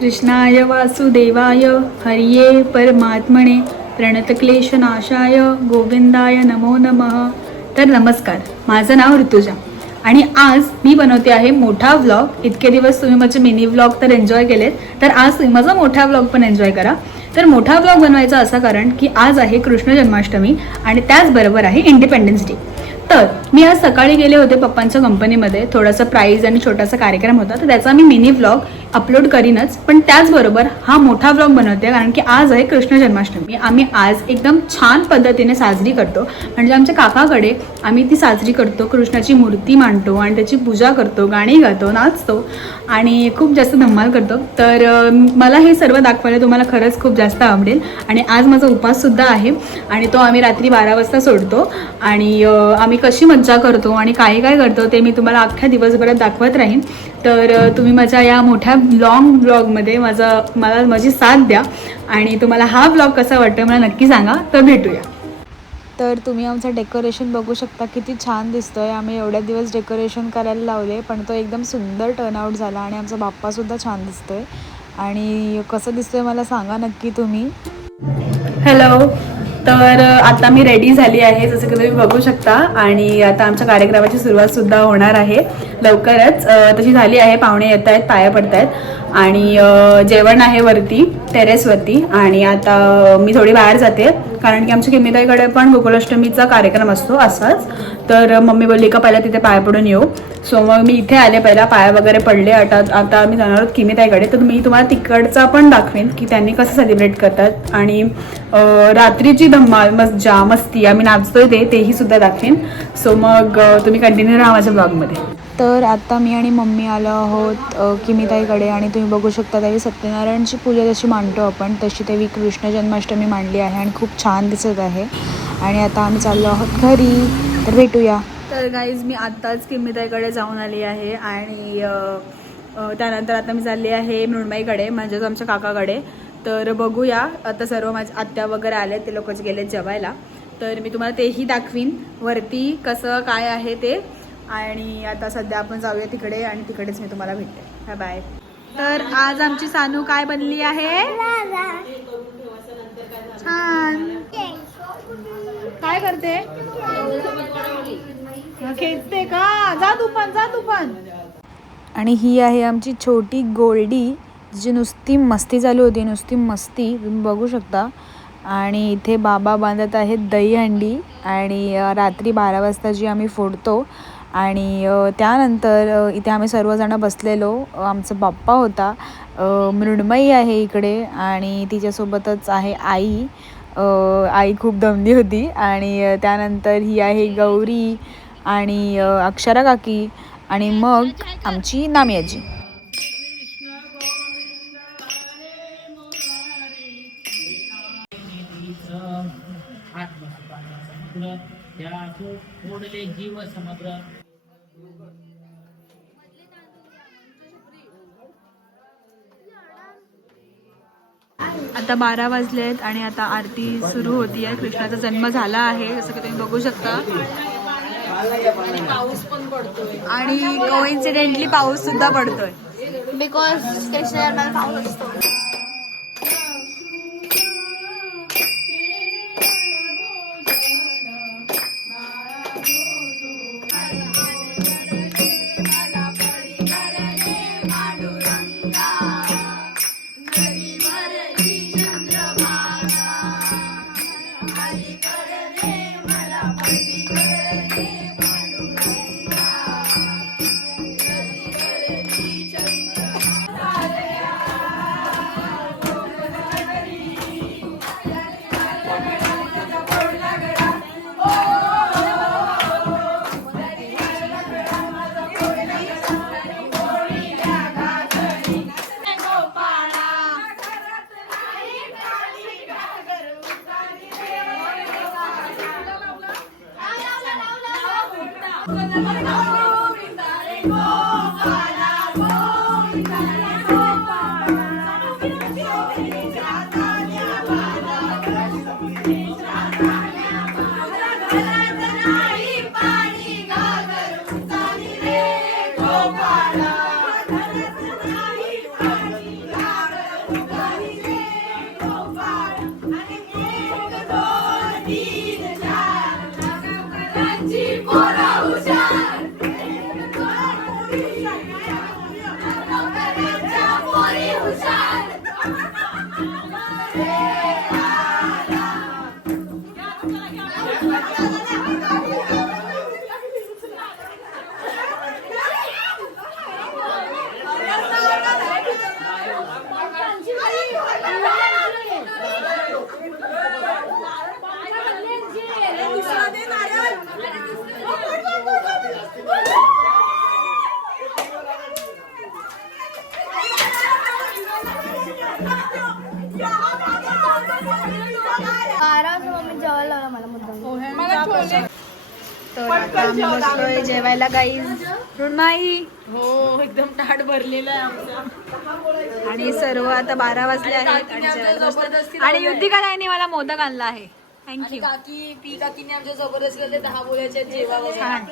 कृष्णाय वासुदेवाय हरिये परमात्मने प्रणतक्लेशनाशाय गोविंदाय नमो नमः. तर नमस्कार, माझं नाव ऋतुजा आणि आज मी बनवते आहे मोठा व्लॉग. इतके दिवस तुम्ही माझे मिनी व्लॉग तर एन्जॉय केलेत, तर आज तुम्ही माझा मोठा व्लॉग पण एन्जॉय करा. तर मोठा व्लॉग बनवायचा असं कारण की आज आहे कृष्ण जन्माष्टमी आणि त्याचबरोबर आहे इंडिपेंडन्स डे. तर मी आज सकाळी गेले होते पप्पांच्या कंपनीमध्ये, थोडासा प्राईज आणि छोटासा कार्यक्रम होता, तर त्याचा मी मिनी व्लॉग अपलोड करीनच, पण त्याचबरोबर हा मोठा व्लॉग बनवते कारण की आज आहे कृष्ण जन्माष्टमी. आम्ही आज एकदम छान पद्धतीने साजरी करतो. म्हणजे आमच्या काकाकडे आम्ही ती साजरी करतो, कृष्णाची मूर्ती मांडतो आणि त्याची पूजा करतो, गाणी गातो, नाचतो आणि खूप जास्त धमाल करतो. तर मला हे सर्व दाखवायला तुम्हाला खरंच खूप जास्त आवडेल. आणि आज माझा उपाससुद्धा आहे आणि तो आम्ही रात्री 12 वाजता सोडतो आणि आम्ही कशी मज्जा करतो आणि काय काय करतो ते मी तुम्हाला अख्ख्या दिवसभरात दाखवत राहीन. तर तुम्ही माझ्या या मोठ्या लॉंग ब्लॉगमध्ये मला माझी साथ द्या आणि तुम्हाला हा ब्लॉग कसा वाटतो मला नक्की सांगा. तर भेटूया. तर तुम्ही आमचं डेकोरेशन बघू शकता, किती छान दिसतोय. आम्ही एवढ्या दिवस डेकोरेशन करायला लावले पण तो एकदम सुंदर टर्नआउट झाला आणि आमचा बाप्पासुद्धा छान दिसतोय. आणि कसं दिसतोय मला सांगा नक्की तुम्ही. हॅलो, तर आता मी रेडी झाली आहे जसं की तुम्ही बघू शकता आणि आता आमच्या कार्यक्रमाची सुरुवातसुद्धा होणार आहे लवकरच. तशी झाली आहे, पाहुणे येत आहेत, पाया पडत आहेत आणि जेवण आहे वरती टेरेसवरती. आणि आता मी थोडी बाहेर जाते कारण की आमच्या किमीताईकडे पण गोकुलाष्टमीचा कार्यक्रम असतो असाच. तर मम्मी बोलली का पहिला तिथे पाया पडून येऊ. सो मग मी इथे आले, पहिला पाया वगैरे पडले. आता मी जाणार आहोत किमीताईकडे. तर मी तुम्हाला तिकडचा पण दाखवेन की त्यांनी कसं सेलिब्रेट करतात आणि रात्रीची धम्माल मज्जा मस्ती आम्ही नाचतोय तेही सुद्धा दाखवेन. सो मग तुम्ही कंटिन्यू राहा माझ्या ब्लॉगमध्ये. तर आता मी आणि मम्मी आलो आहोत किमीताईकडे आणि तुम्ही बघू शकता त्यावेळी सत्यनारायणची पूजा जशी मांडतो आपण तशी त्यावेळी कृष्ण जन्माष्टमी मांडली आहे आणि खूप छान दिसत आहे. आणि आता आम्ही चाललो आहोत घरी, तर भेटूया. तर गाईज मी आत्ताच किमीताईकडे जाऊन आली आहे आणि त्यानंतर आता मी चालली आहे मृण्मयीकडे, म्हणजेच आमच्या काकाकडे. तर बघूया, आता सर्व माझ्या आत्या वगैरे आले, ते लोकच गेलेत जेवायला. तर मी तुम्हाला तेही दाखवीन वरती कसं काय आहे ते. आणि आता सध्या आपण जाऊया तिकडे आणि तिकडेच मी तुम्हाला भेटते. Bye bye. तर आज आमची सानू काय बनली आहे, छान. काय करते, खेचते का, जा तू पण. आणि ही आहे आमची छोटी गोल्डी, जी नुसती मस्ती चालू होती, नुसती मस्ती तुम्ही बघू शकता. आणि इथे बाबा बांधत आहेत दहीहंडी आणि रात्री 12 वाजता जी आम्ही फोडतो. आणि त्यानंतर इथे आम्ही सर्वजण बसलेलो. आमचा बाप्पा होता, मृण्मयी आहे इकडे आणि तिच्यासोबतच आहे आई. आई खूप दमली होती. आणि त्यानंतर ही आहे गौरी आणि अक्षरा काकी आणि मग आमची नामी आजी. आता 12 वाजलेत आणि आता आरती सुरू होती आहे. कृष्णाचा जन्म झाला आहे जसं की तुम्ही बघू शकता. आणि पाऊस पण पडतोय आणि कोइन्सिडेंटली पाऊस सुद्धा पडतोय बिकॉज कृष्ण जन्माला पाऊस असतो. 12 वाजता मम्मी जेवायला लावला मला मुद्दाम. तर आता आम्ही बसलोय जेवायला गाईज. नाही हो एकदम ताट भरलेलं आहे आमचं. आणि सर्व आता 12 वाजले आहेत आणि जेवायला बसलोय. आणि युद्धिका ताईने मला मोदक आणला आहे. थँक्यू. काकीने आमच्या जबरदस्तीला ते 10 बोलायचे जेवा. छान.